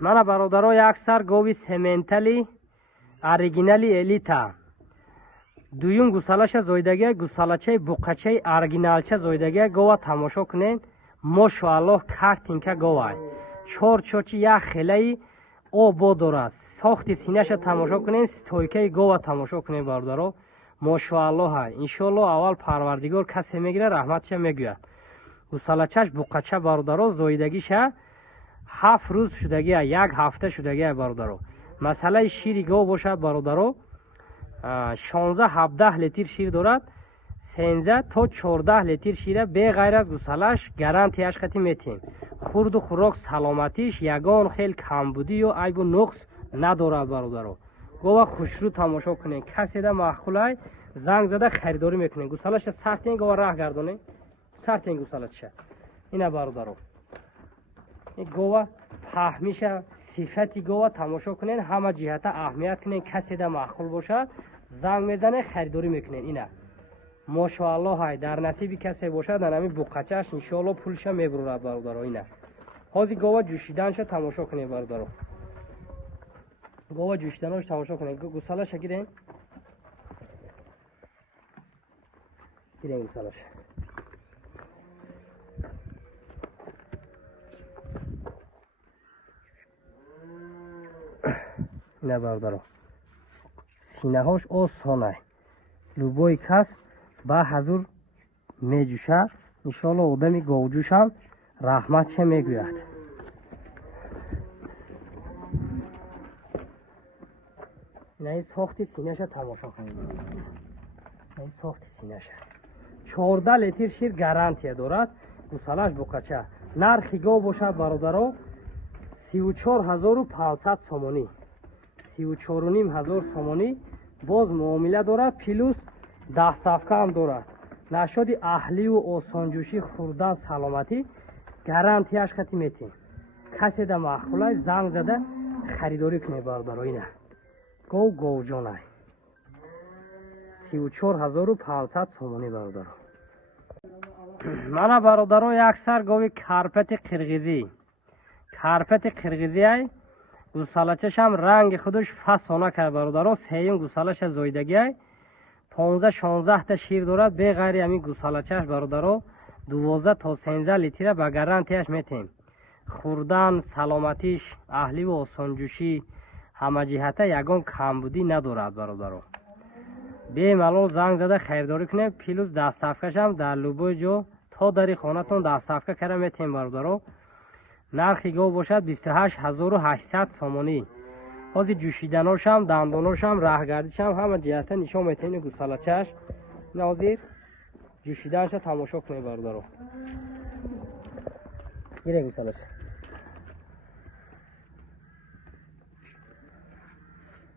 мана бародаро як сар гови сементали оригинали элита дуюм гусалаша зойдаги гусалачаи буқачаи оригиналча зойдаги гова тамошо кунед. мошоаллоҳ картинка говай чорчочи як хелаи обо дорад. сохти синаша тамошо кунед, стойкаи гова тамошо кунед бародаро. мошоаллоҳ иншоаллоҳ аввал парвардигор касе мегирад раҳматиша мегӯяд. гусалачаш буқача бародаро зоидагиша 7 рӯз шудагия, 1 ҳафта шудагия бародаро. масъалаи шири гов бошад бародаро 16-17 литр шир дорад. 13 то 14 литр шира беғайр аз гусалаш гарантияш хати метем. хурду хӯрок саломатиш ягон хел камбудӣ ё айбу нуқс надорад бародаро. гова хушрӯ тамошо кунед. каседа маъқулай занг зада харидорӣ мекунед. гусалаша сартен гова раҳ гардонед. сартен гусалаша ина бародаро. гова паҳмиша сифати гова тамошо кунед. ҳама ҷиҳата аҳамият кунед. каседа маъқул бошад занг мезанед харидорӣ мекунед. ина мошоаллоҳ ҳай дар насиби касе бошад дар ҳамин буқачаш иншоаллоҳ пулша мебурад бародаро. ина ҳозир гова ҷӯшиданша тамошо кунед бародаро. гова ҷӯшиданош тамошо кунед. гусалаша гирен. гирен гусалаша. ина бародаро. синаҳош осонай. любой кас ба ҳазур меҷӯшад. иншоаллоҳ одами говҷӯшам раҳматша мегӯяд. инаи сохти синаша тамошо кунед. инаи сохти синаша 14 литр шир гарантия дорад. гусалаш буқача. нархи гов бошад бародаро 34500 сомонӣ. 34500 сомонӣ. боз муомила дорад. плюс дастафка ҳам дорад. нашоди аҳливу осонҷӯшӣ хӯрдан саломатӣ гарантияш хати метем. каседа маъқулай занг зада харидорӣ кунед бародаро. ина гов говҷонай 34500 сомонӣ бародаро. мана бародаро як сар гови карпати қирғизӣ. карпати қирғизиай гусалачашам ранги худаш фасона кард бародаро. сеюм гусалаша зоидагиай 15-16 та шир дорад. беғайри ҳамин гусалачаш бародаро 12 то 13 литра ба гарантияш метем. хӯрдан саломатиш аҳливу осонҷӯшӣ ҳамаҷиҳата ягон камбудӣ надорад бародаро. бемалол занг зада харидорӣ кунед. плюс дастафкашам дар любой ҷо то дари хонатон дастафка кара метем бародаро. нархи гов бошад 28800 сомонӣ. ҳозир ҷӯшиданошам дандоношам раҳгардишам ҳама ҷиҳата нишон метавонед гусалачаш. ина ҳозир ҷӯшиданша тамошо кунед бародаро. гире гусалач.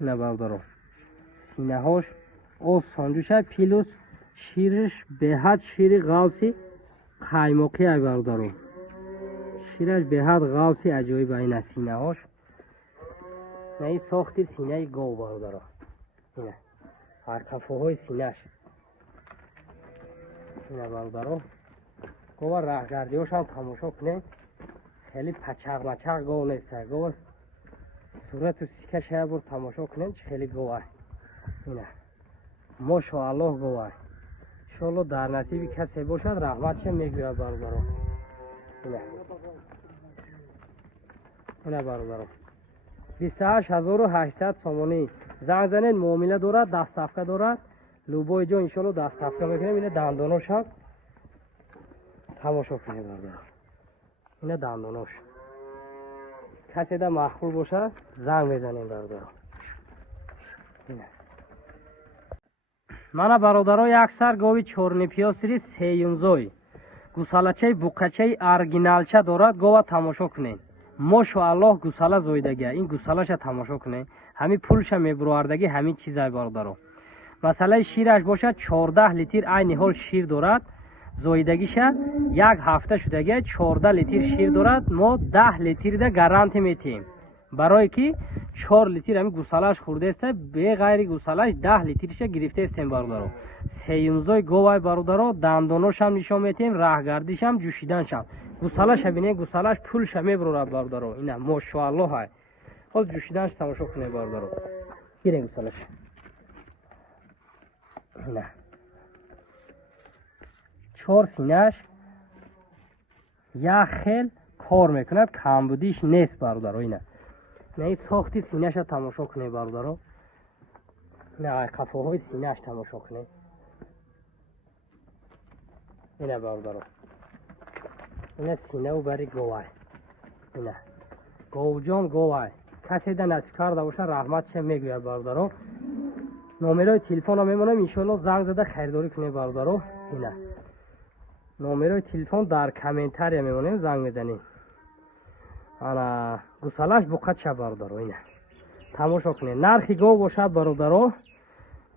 ина бародаро. синаҳош осонҷӯша плюс шириш беҳад шири ғавси қаймоқиай бародаро. шираш беҳад ғавси аҷоиб ина синаҳош. наи сохти синаи гов бародаро. ина ҳарқафоҳои синаш. ина бародаро. гова раҳгардиҳошам тамошо кунед. хеле пачақ-мачақ гов нест. гова сурату сикаша як бор тамошо кунед. хеле говай. ина мошоаллоҳ говай. иншоаллоҳ дар насиби касе бошад раҳматша мегӯяд бародаро. ина ина бародаро. 28800 сомонӣ. занг занед муомила дорад. дастафка дорад. любой ҷо иншоаллоҳ дастафка мекунем. ина дандоношам тамошо кунед бародаро. ина дандонош. каседа маъқул бошад занг мезанем бародаро. ина мана бародаро як сар гови чорнипиёсири сеюмзой. гусалачаи буқачаи оригиналча дорад. гова тамошо кунед. мошоаллоҳ гусала зоидагия. ин гусалаша тамошо кунед. ҳамин пулша мебурвардаги ҳамин чизай бародаро. масъалаи шираш бошад 14 литр айни ҳол шир дорад. зоидагиша 1 ҳафта шудагия 14 литр шир дорад. мо 10 литрда гаранти метем. барое ки 4 литр ҳамин гусалаш хӯрдеста беғайри гусалаш 10 литрша гирифтестем бародаро. سیونزای گوای برادرو دنداناش هم نشان میتیم، راهگردیش هم جوشیدنش هم. گوسالش ببینید، گوسالش پولش میبره برادرو. اینا ماشاءالله های. خود جوشیدنش تماشا کنید برادرو. گیرین گوسالش. اینا. چهار سینه‌اش یک خیل کار میکند، کمبودیش نیست برادرو. اینا. نه ساختی سینه‌اش تماشا کنید برادرو. نه قفاهای سینه‌اش تماشا کنید. اینا برادرو. اینا سینه و بری گوای. اینا. گوجان گوای. کسی در نصیب کرده باشه رحمتش میگوید برادرو. نمره تلفن میمونه ان شاء الله زنگ زده خریداری کنید برادرو. اینا. نمره تلفن در کامنتاری میمونه زنگ میزنید. انا گوسالش بوقت شب برادرو. اینا. تماشا کنید. نرخ گو باشه برادرو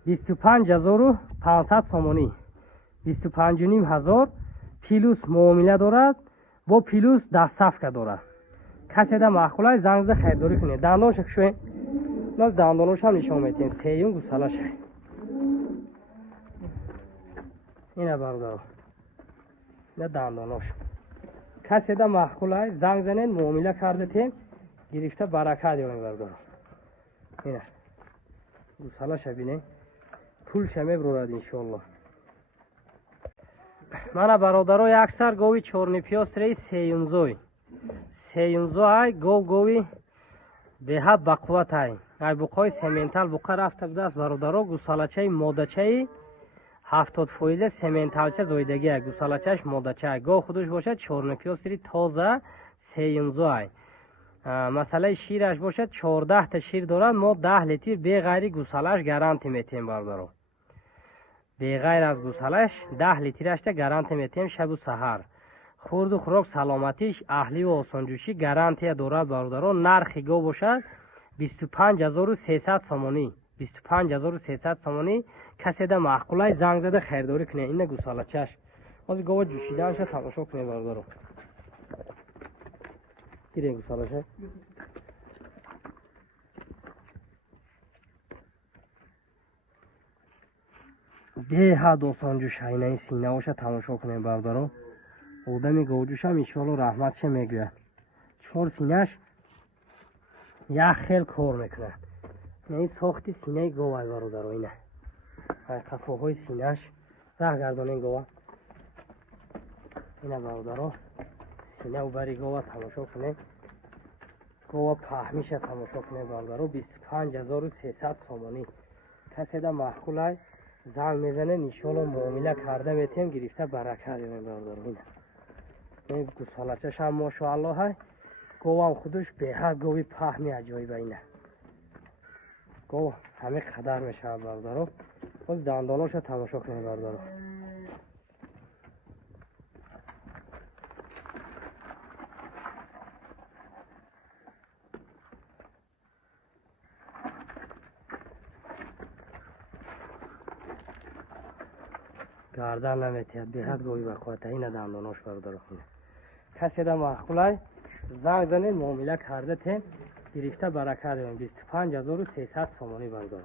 25500 سومانی. 25500 پلوس معامله دارد با پلوس دستفکه دارد. کسی در محخوله زنگ زده خریداری کنید. دندانش شوید. ناز دندانش هم نشان میتین. سیون گوسالش. اینا برادرو. اینا دندانش. کسی در محخوله زنگ زنید معامله کرده تین گرفته برکت دیاریم برادرو. اینا گوسالش ببینید. پولش میبرد انشالله. من برادرای اکثر گوی چورنی پیاس ری سیونزوی گوی به حد بقوت های. ای بقای سمنتال بقا رفته بوده است برادرو. گوسالچه مادچه 70% سمنتالچه زویدگی های. گوسالچهش مادچه گو خودش باشه چورنی پیاس ری تازه سیونزوی. مسئله شیرش باشه 14 تا شیر دارد. ما 10 لیتر به غیر گوسالش گارانتی میتیم برادرو. به غیر از گوسالش 10 لیترش تا گارانتی میتیم شب و سحر. خورد و خوراک سلامتیش اهلی و آسانجوشی گارانتی دارد برادرو. نرخ گو باشد 25300 سومانی. 25300 سومانی. کسی در محقوله زنگ زده خریداری کنه. این گوسالچش از گو جوشیدنش تماشا کنه برادرو. گیرین گوسالچه. به حد آسانجوش اینه این سینه هاشه تماشا کنه برادرو. آدمی گوجوش هم انشالله رحمتش میگوید. 4 سینهش یک خیل کار میکنه. این ساختی سینه گوه برادرو. اینه قفاهای سینهش راه گردانین گوه. اینه برادرو. سینه و بری گوه تماشا کنه. گوه پهمیش تماشا کنه برادرو. 25300 سومانی. کسی در محخوله زنگ میزنه انشالله معامله کرده میتیم گرفته برکت دیاریم برادرو. اینه این گوسالچش هم ماشاءالله های. گوه هم خودش به حد گوی پهمی عجایبه. اینه گوه همه قدر میشه برادرو. باز دنداناش تماشا کنه برادرو. گردن نمیتید به حد گوی بقوته. اینه دنداناش برادرو. کسی در محخوله زنگ زنید معامله کرده تین گرفته برکت دیاریم. 25300 سومانی برادرو.